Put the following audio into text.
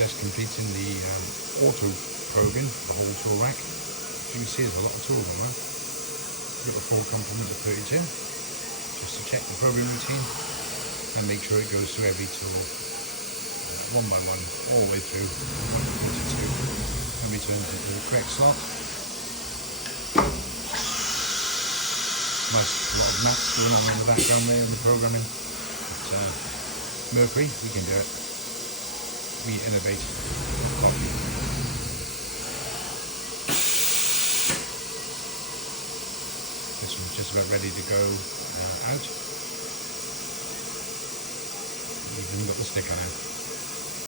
just completing the auto probing for the whole tool rack. As you can see, there's a lot of tools on there. Got a full complement of 32, just to check the probing routine and make sure it goes through every tool one by one, all the way through 1 to 2, and returns it to the correct slot. Nice, a lot of maths going on in the background there in the programming. But, Mercury, we can do it. We innovate. This one's just about ready to go out. We've even got the sticker now.